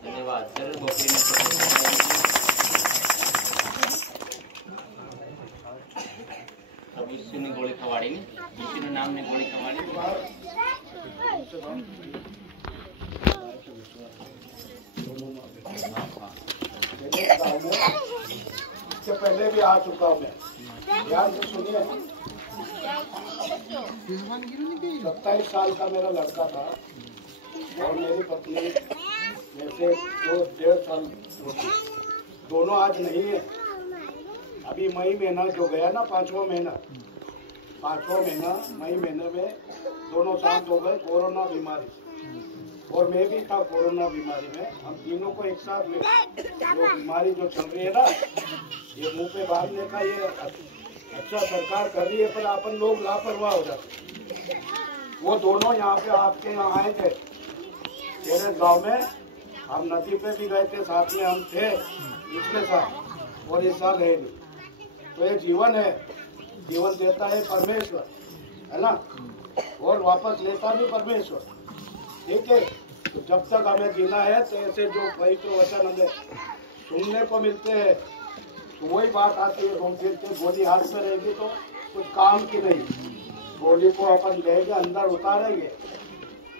धन्यवाद सर। अब यीशु ने गोली खवाड़ी ने, यीशु ने नाम ने गोली खवाड़ी। इससे पहले भी आ चुका हूँ मैं। ध्यान से सुनिए। 27 साल का मेरा लड़का था और मेरी पत्नी जैसे 2-1.5 साल होती। दोनों आज नहीं है। अभी मई महीना जो गया ना, 5वां महीना मई महीने में दोनों शांत हो गए कोरोना बीमारी से। और मैं भी था कोरोना बीमारी में। हम तीनों को एक साथ में जो बीमारी जो चल रही है ना, ये मुंह पे बांधने का ये अच्छा सरकार कर रही है, पर अपन लोग लापरवाह हो जाते। वो दोनों यहाँ पे आपके यहाँ आए थे तेरे गांव में। हम नदी पे भी गए थे, साथ में हम थे पिछले साल, और इस साल है नहीं। तो ये जीवन है, जीवन देता है परमेश्वर, है ना, और वापस लेता भी परमेश्वर। ठीक है, तो जब तक हमें जीना है तो ऐसे जो पवित्र वचन हमें सुनने को मिलते हैं, तो वही बात आती है। घूम फिर के गोली हाथ में रहेगी तो कुछ काम की नहीं। गोली को अपन लेंगे, अंदर उतारेंगे,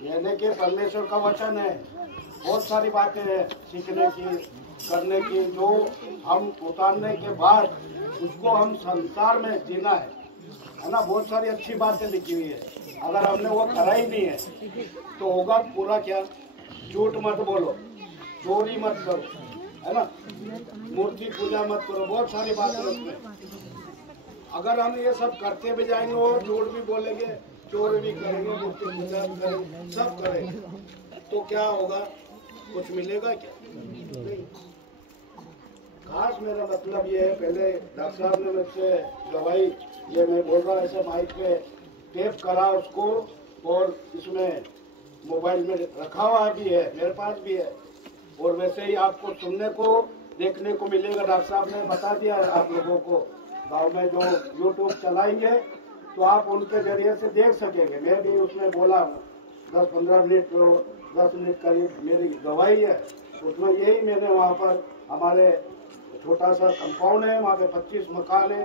लेने के परमेश्वर का वचन है। बहुत सारी बातें हैं सीखने की, करने की, जो हम उतारने के बाद उसको हम संसार में जीना है ना। बहुत सारी अच्छी बातें लिखी हुई है। अगर हमने वो करा ही नहीं है तो होगा पूरा क्या? झूठ मत बोलो, चोरी मत करो, है ना, मूर्ति पूजा मत करो, बहुत सारी बातें उसमें। अगर हम ये सब करते भी जाएंगे और झूठ भी बोलेंगे, चोरी भी करेंगे, मूर्ति पूजा भी करेंगे, सब करेंगे, तो क्या होगा? कुछ मिलेगा क्या? नहीं। खास मेरा मतलब ये है, पहले डॉक्टर साहब ने मुझसे दवाई, ये मैं बोल रहा ऐसे माइक पे टेप करा उसको, और इसमें मोबाइल में रखा हुआ भी है, मेरे पास भी है। और वैसे ही आपको सुनने को देखने को मिलेगा। डॉक्टर साहब ने बता दिया आप लोगों को, गांव में जो यूट्यूब चलाएंगे तो आप उनके जरिए से देख सकेंगे। मैं भी उसमें बोला 10-15 मिनट 10 मिनट करीब मेरी दवाई है, उसमें यही मैंने वहाँ पर हमारे छोटा सा कंपाउंड है, वहाँ पे 25 मकान है,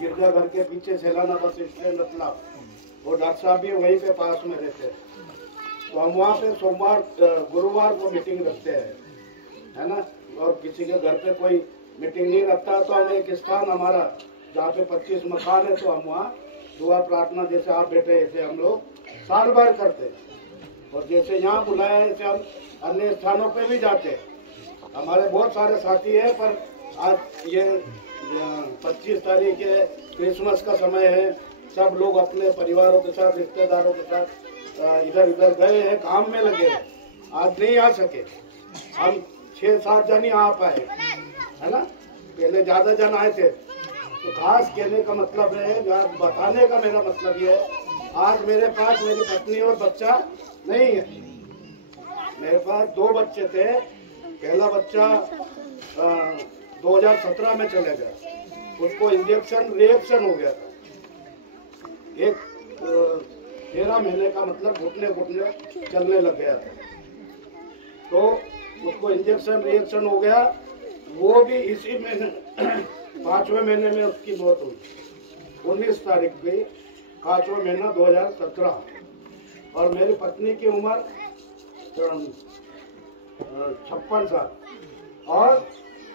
गिरजाघर के पीछे सेलाना बस स्टैंड रतलाम, और डॉक्टर साहब भी वहीं पे पास में रहते हैं। तो हम वहाँ पे सोमवार गुरुवार को मीटिंग रखते हैं, है ना। और किसी के घर पे कोई मीटिंग नहीं रखता तो हम एक स्थान हमारा जहाँ पे 25 मकान है, तो हम वहाँ दुआ प्रार्थना जैसे आप बैठे ऐसे हम लोग साल भर करते हैं। और जैसे यहाँ बुलाया ऐसे हम अन्य स्थानों पे भी जाते हैं। हमारे बहुत सारे साथी हैं, पर आज ये 25 तारीख है, क्रिसमस का समय है, सब लोग अपने परिवारों के साथ, रिश्तेदारों के साथ इधर उधर गए हैं, काम में लगे हैं, आज नहीं आ सके। हम 6-7 जन ही आ पाए, है ना। पहले ज्यादा जन आए थे। तो खास कहने का मतलब है, बताने का मेरा मतलब ये है, आज मेरे पास मेरी पत्नी और बच्चा नहीं है। मेरे पास 2 बच्चे थे। पहला बच्चा 2017 में चले गया, उसको इंजेक्शन रिएक्शन हो गया था। एक 13 महीने का मतलब घुटने चलने लग गया था, तो उसको इंजेक्शन रिएक्शन हो गया। वो भी इसी महीने 5वें महीने में उसकी मौत हुई, 19 तारीख की 5वां महीना 2017। और मेरी पत्नी की उम्र 56 साल, और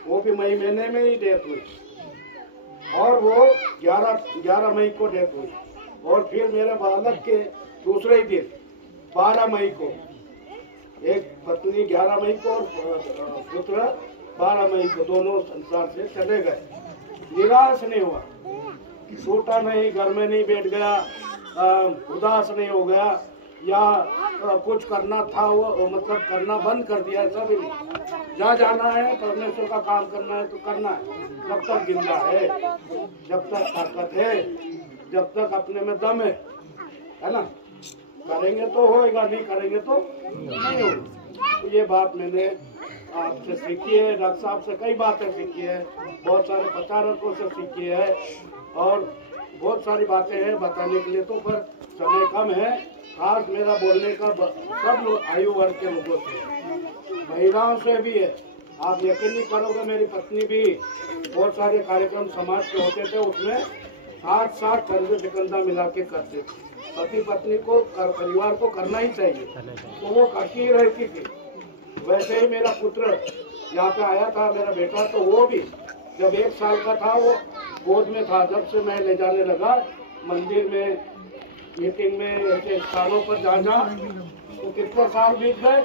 वो भी मई महीने में ही डेथ हुई। और वो 11 मई को डेथ हुई। और फिर मेरे बालक के दूसरे ही दिन 12 मई को, एक पत्नी 11 मई को और पुत्र 12 मई को, दोनों संसार से चले गए। निराश नहीं हुआ, छूटा नहीं, घर में नहीं बैठ गया, उदास नहीं हो गया, या कुछ करना था वो मतलब करना बंद कर दिया, ऐसा भी नहीं। जहाँ जाना है, परमेश्वर का काम करना है तो करना है। जब तक जिंदा है, जब तक ताकत है, जब तक अपने में दम है ना, करेंगे तो होएगा, नहीं करेंगे तो नहीं होगा। तो ये बात मैंने आपसे सीखी है, डॉक्टर साहब से कई बातें सीखी है, बहुत सारे प्रचारकों से सीखी है, और बहुत सारी बातें हैं बताने के लिए, तो पर समय कम है। खास मेरा बोलने का सब लोग आयु वर्ग के लोगों से, महिलाओं से भी है। आप यकीन नहीं करोगे, मेरी पत्नी भी बहुत सारे कार्यक्रम समाज के होते थे, उसमें 60 कंधे सिकंदा मिला के करते थे। पति पत्नी को परिवार को करना ही चाहिए, तो वो करती ही रहती थी। वैसे ही मेरा पुत्र यहाँ पे आया था, मेरा बेटा, तो वो भी जब 1 साल का था वो गोद में था। जब से मैं ले जाने लगा मंदिर में, मीटिंग में, ऐसे स्थानों पर जाना, तो कितने साल बीत गए,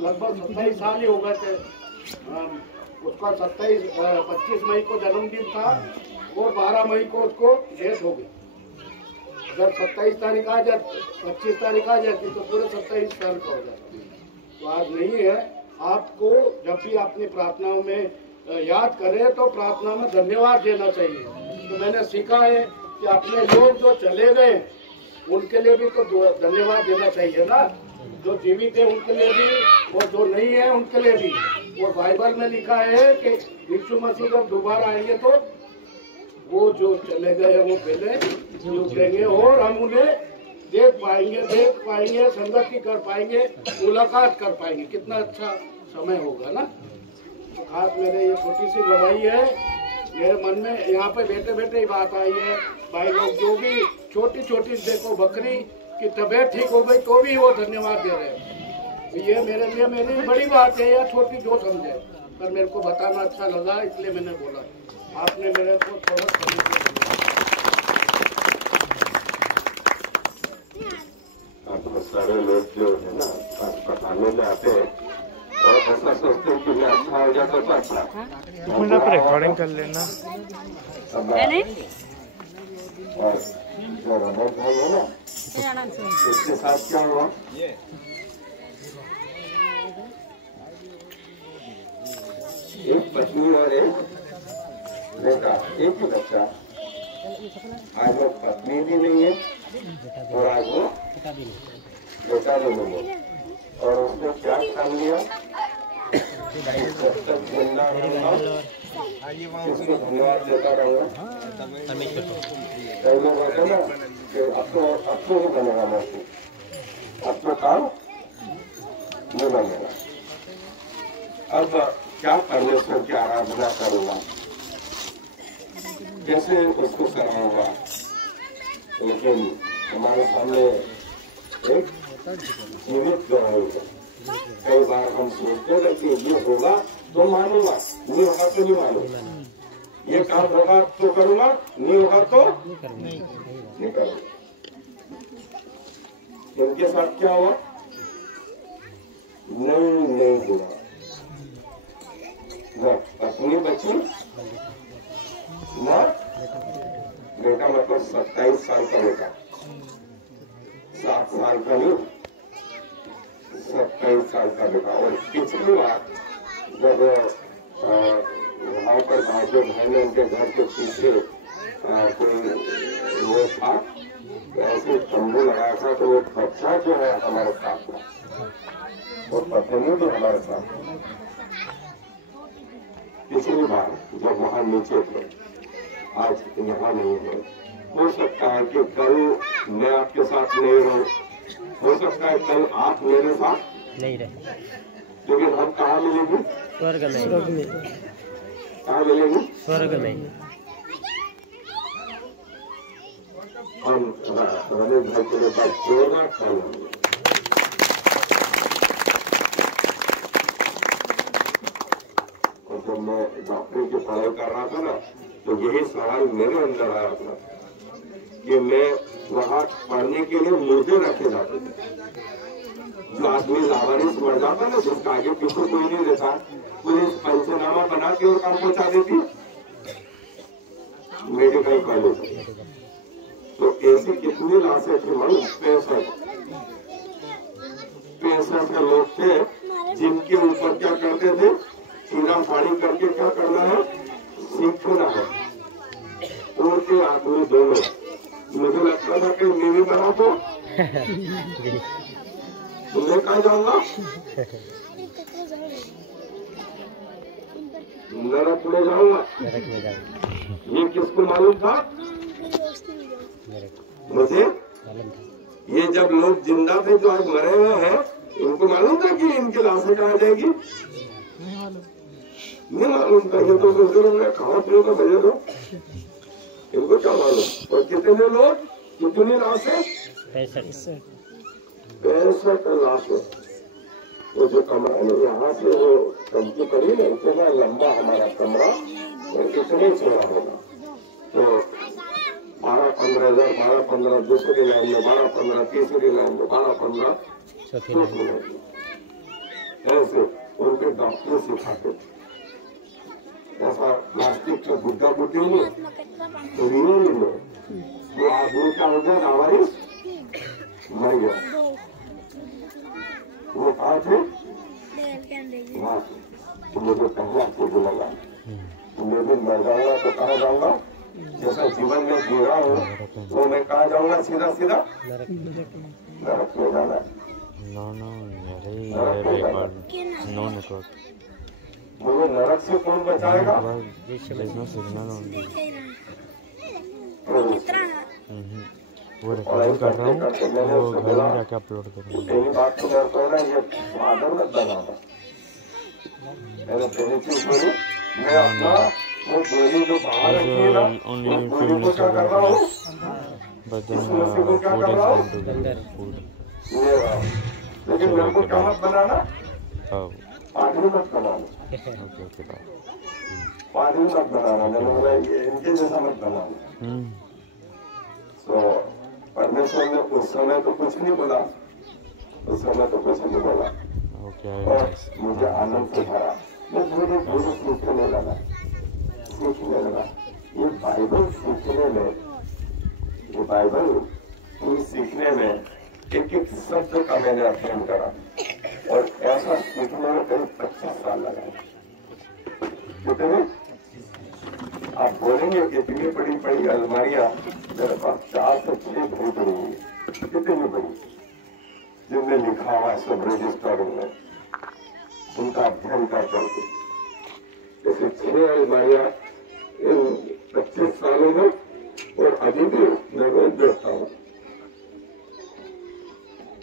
लगभग 27 साल ही हो गए थे। उसका 25 मई को जन्मदिन था और 12 मई को उसको डेथ हो गई। जब 27 तारीख आ जाती, 25 तारीख आ जाती तो पूरे 27 साल का हो जाता। तो आज नहीं है। आपको जब भी अपनी प्रार्थनाओं में याद करें तो प्रार्थना में धन्यवाद देना चाहिए। तो मैंने सीखा है कि अपने लोग जो चले गए उनके लिए भी तो धन्यवाद देना चाहिए ना, जो जीवित है उनके लिए भी और जो नहीं है उनके लिए भी। और बाइबल में लिखा है कि यीशु मसीह जब दोबारा आएंगे तो वो जो चले गए वो पहले उठेंगे और हम उन्हें देख पाएंगे, संगति कर पाएंगे, मुलाकात कर पाएंगे। कितना अच्छा समय होगा ना। तो खास मेरे ये छोटी सी गवाही है, मेरे मन में यहाँ पे बैठे बैठे ही बात आई है। भाई लोग जो भी छोटी छोटी, देखो बकरी की तबीयत ठीक हो गई तो भी वो धन्यवाद दे रहे हैं। तो ये मेरे लिए मेरी बड़ी बात है, या छोटी जो समझे, पर मेरे को बताना अच्छा लगा इसलिए मैंने बोला। आपने मेरे को थोड़ा सारे लोग जो है ना अस्पतालों में आते हैं और ऐसा सोचते हैं कि मैं अच्छा हो जाता तो अच्छा। मुझे पर रिकॉर्डिंग कर लेना। और जो रमन भाई है ना, उसके साथ क्या हुआ, एक पत्नी और एक बेटा, एक ही बच्चा। आज वो पत्नी भी नहीं है और आज वो बेटा भी नहीं है। और उसने क्या काम लिया, जब तक जिंदा रहूंगा उसको धन्यवाद देता रहूंगा। कई लोग होते ना कि अब तो ही बनेगा मौसम, अब तो काम नहीं बनेगा, अब क्या परमेश्वर की आराधना करूंगा, कैसे उसको कराऊंगा। लेकिन हमारे सामने एक जीवित गवाही है। कई बार हम सोचते हैं कि ये होगा तो मानूंगा, नहीं होगा तो नहीं मानूंगा, ये काम होगा तो करूंगा, नहीं होगा तो नहीं करूंगा। इनके साथ क्या हुआ, नहीं हुआ। न पत्नी बची न बेटा, मतलब 27 साल का बेटा, 7 साल का नहीं, 27 साल का बेटा। और पिछली बार जब वहाँ पर भाइयों बहने उनके घर के पीछे कोई वो था, ऐसे तंबू लगाया था, तो वो बच्चा जो है हमारे साथ था और पत्नी भी हमारे साथ था। पिछली बार जब वहाँ नीचे थे, आज यहाँ नहीं है। हो सकता है कि कल मैं आपके साथ नहीं रहूं, हो सकता है कल आप मेरे साथ नहीं रहे, लेकिन हम कहाँ मिलेंगे, स्वर्ग में। कहाँ मिलेंगे, स्वर्ग में। हम रमेश भाई के लिए बात जोरदार करेंगे। और जब मैं डॉक्टरी की पढ़ाई कर रहा था ना, तो यही सवाल मेरे अंदर आया था कि मैं वहाँ पढ़ने के लिए मुर्दे रखे जाते थे। जो आदमी लावारिस मर जाता ना, जिसका आगे पीछे कोई नहीं रहता, पुलिस पंचनामा बना के और काम पहुंचा देती मेडिकल कॉलेज। तो ऐसी कितनी लाशें थी, मालूम, 65 लोग थे जिनके ऊपर क्या करते थे, चीरा फाड़ी करके क्या करना है, सीखना है। और के आदमी दोनों, मुझे लगता था कि मैं भी बना तो मैं कहा जाऊंगा। नरक में जाऊंगा। ये किसको मालूम था? मुझे। ये जब लोग जिंदा थे जो आज मरे हुए हैं, इनको मालूम था कि इनकी लाशें कहाँ जाएगी? नहीं मालूम था। ये तो बुजुर्ग में खाओ पियो का बजे दो, इनको क्या मालूम। और कितने लोग, कितनी लाशें? 65 लाशें। वो जो कमरा है यहाँ से वो टंकी पड़ी ना, इतना लंबा हमारा कमरा और इतने चौड़ा होगा। तो 12-15 दूसरी लाइन में, 12-15 तीसरी लाइन में, 12-15 ऐसे उनके डॉक्टर सिखाते। ऐसा प्लास्टिक के गुड्डा गुड्डी में रियल में वो आदमी का हो गया नावारिस मर गया। वो कहा थे वहाँ मुझे पहले आपको बोला मैं भी मर जाऊंगा तो कहाँ जाऊंगा? जैसा जीवन में जी रहा हूँ वो मैं कहाँ जाऊंगा? सीधा सीधा नरक में जाना है। No network. मुझे नरक से कौन बचाएगा? वो रिकॉर्ड कर रहा हूँ, वो घर में जाके अपलोड करूँगा। यही बात तो मैं कह रहा हूँ, ये बादल मत बनाना। मैंने पहले चीज बोली, मैं अपना वो गोली जो बाहर रखी है ना, वो गोली को क्या कर रहा हूँ? इसमें को क्या कर रहा हूँ? लेकिन मेरे को क्या मत बनाना? पागल मत बनाना। पागल मत बनाना। मैंने बोला इनके जैसा मत बनाना। तो परमेश्वर ने उस समय तो कुछ नहीं बोला, उस समय तो कुछ नहीं बोला। और मुझे आनंद से भरा। मैं धीरे धीरे सीखने लगा। ये बाइबल सीखने में, ये बाइबल सीखने में एक एक शब्द का मैंने अध्ययन करा और ऐसा सीखने में करीब 25 साल लगा। कितने? आप बोलेंगे इतनी बड़ी बड़ी अलमारियां मेरे पास 4 से 6 भरी पड़ी हुई, कितनी बड़ी, जिनमें लिखा हुआ है सब रजिस्टर में, उनका अध्ययन कर करके जैसे 6 अलमारियां इन 25 सालों में। और अभी भी मैं रोज देखता हूँ।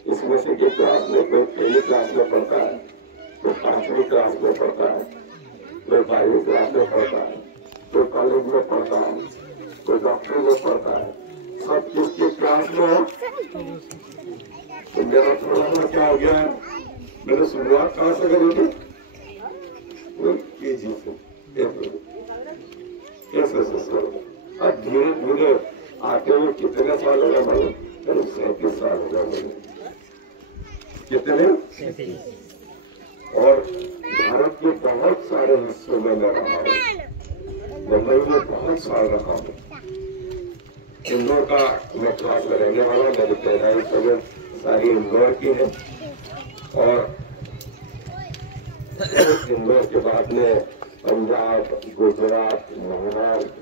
इसमें से एक क्लास में कोई पहली क्लास में पढ़ता है, कोई 5वीं क्लास में पढ़ता है, कोई 12वीं क्लास में पढ़ता है, कोई कॉलेज में पढ़ता है, कोई डॉक्टर में पढ़ता है। सब किसकी क्लास में है? तो मेरा थोड़ा सा क्या हो गया है, मैंने शुरुआत कहाँ से करी थी? केजी से, अब धीरे धीरे आते हुए कितने साल हो गए? मैंने 37 साल हो गए मुझे। कितने? और भारत के बहुत सारे हिस्सों में मैं रहा हूँ। मुंबई में बहुत साल रहा हूँ। इंदौर का मैं क्लास में रहने वाला, मेरी पैदाइश वगैरह सारी इंदौर की है। और इंदौर के बाद में पंजाब, गुजरात, महाराष्ट्र,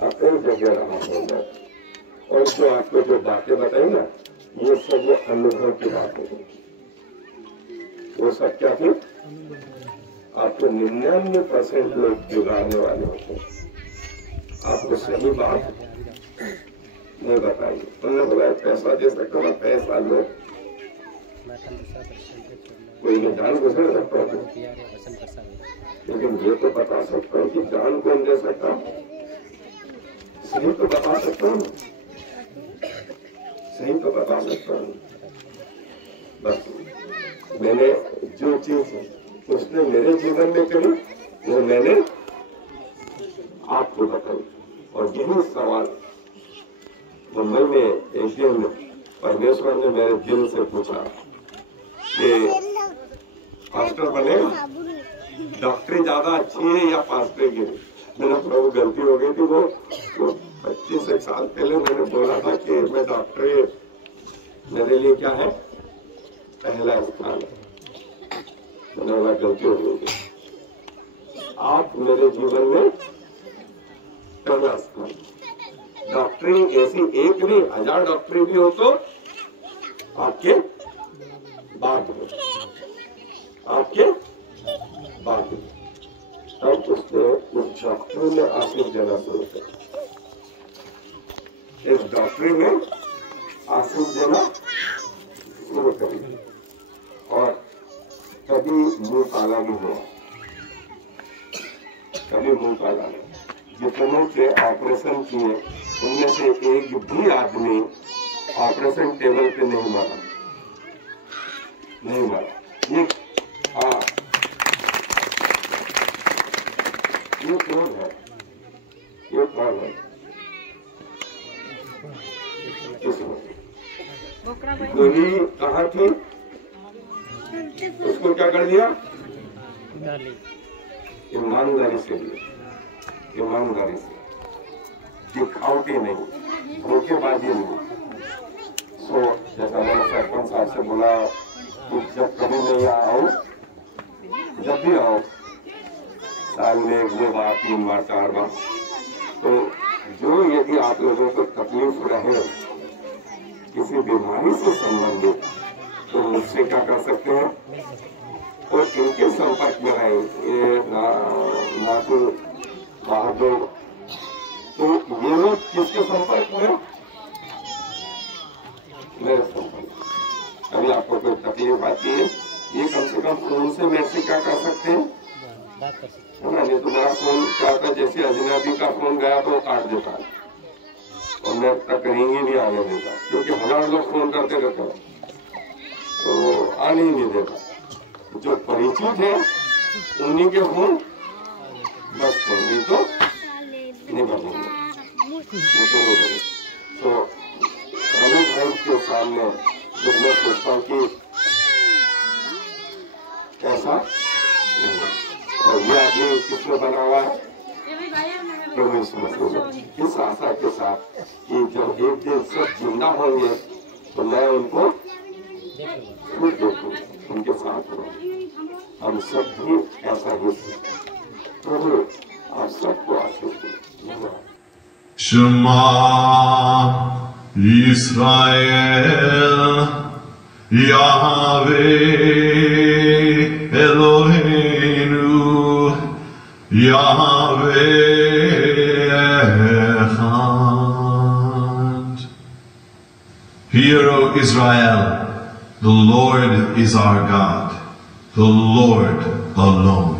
कई जगह रहा हूँ मैं। और जो आपको जो बातें बताई ना, ये सब वो अनुभव की बातें हैं। वो सब क्या थी? आपको 99% लोग बिगाड़ने वाले होते हैं, आपको सही बात नहीं बताइए। उन्होंने बोला पैसा दे सकता ना, पैसा लो, कोई नहीं जान गुजर सकता है, लेकिन ये तो बता सकता है कि जान कौन दे सकता, सही तो बता सकता हूँ, सही तो बता सकता हूँ। बस मैंने जो चीज उसने मेरे जीवन में करी वो मैंने आपको बताई। और यही सवाल मुंबई में एक दिन परमेश्वर ने मेरे दिल से पूछा कि पास्टर बनेगा, डॉक्टरी ज्यादा अच्छी है या पास्टर की? मैंने प्रभु गलती हो गई थी। वो 25 साल पहले मैंने बोला था कि मैं डॉक्टरी मेरे लिए क्या है, पहला स्थान है। मैंने बोला गलती हो गई थी। आप मेरे जीवन में पहला स्थान। डॉक्टरी ऐसी एक नहीं, 1000 डॉक्टरी भी हो तो आपके बाद हो, आपके बाद हो। तब उसने उस डॉक्टरी में आंसू देना शुरू कर दिया। इस डॉक्टरी में आंसू देना शुरू कर दिया और कभी मुंह काला नहीं हुआ, कभी मुंह काला नहीं। जितनों के ऑपरेशन किए उनमें से एक भी आदमी ऑपरेशन टेबल पे नहीं मरा, नहीं मरा। ये कौन है? ये कौन है? गोली कहाँ थी? उसको क्या कर दिया? ईमानदारी से लिया, ईमानदारी से, दिखावटी नहीं, धोखेबाजी नहीं। सो जैसा मैंने सरपंच साहब से बोला कि जब कभी मैं यहाँ आऊँ, जब भी आओ साल में 1 बार 3 बार 4 बार, तो जो यदि आप लोगों को तकलीफ रहे किसी बीमारी से संबंधित, तो मुझसे क्या कर सकते हैं और इनके संपर्क में रहे। ये नाटू बहादुर, तो ये लोग किसके संपर्क में? मेरे संपर्क। अभी आपको कोई तकलीफ आती है, ये कम से कम फोन से मैसेज क्या कर सकते हैं, है ना? नहीं तो मेरा फोन क्या होता है, जैसे अजनबी का फोन गया तो वो काट देता है और मैं तक रिंग ही नहीं आने देता, क्योंकि 1000 लोग फोन करते रहते हैं तो आने ही नहीं देता। जो परिचित है उन्हीं के फोन बस नहीं तो नहीं बनेंगे, तो रवि भाई के सामने जब मैं सोचता हूँ कि ऐसा नहीं, और ये आदमी किसने बना हुआ है? इस आशा के साथ कि जब एक दिन सब जिंदा होंगे तो मैं उनको खुद देखूं, उनके साथ रहूं। हम सब भी ऐसा ही प्रभु आप सबको आशीष दें। Shema Yisrael Yahweh Eloheinu Yahweh Echad. Hear, O Israel, the Lord is our God, the Lord alone.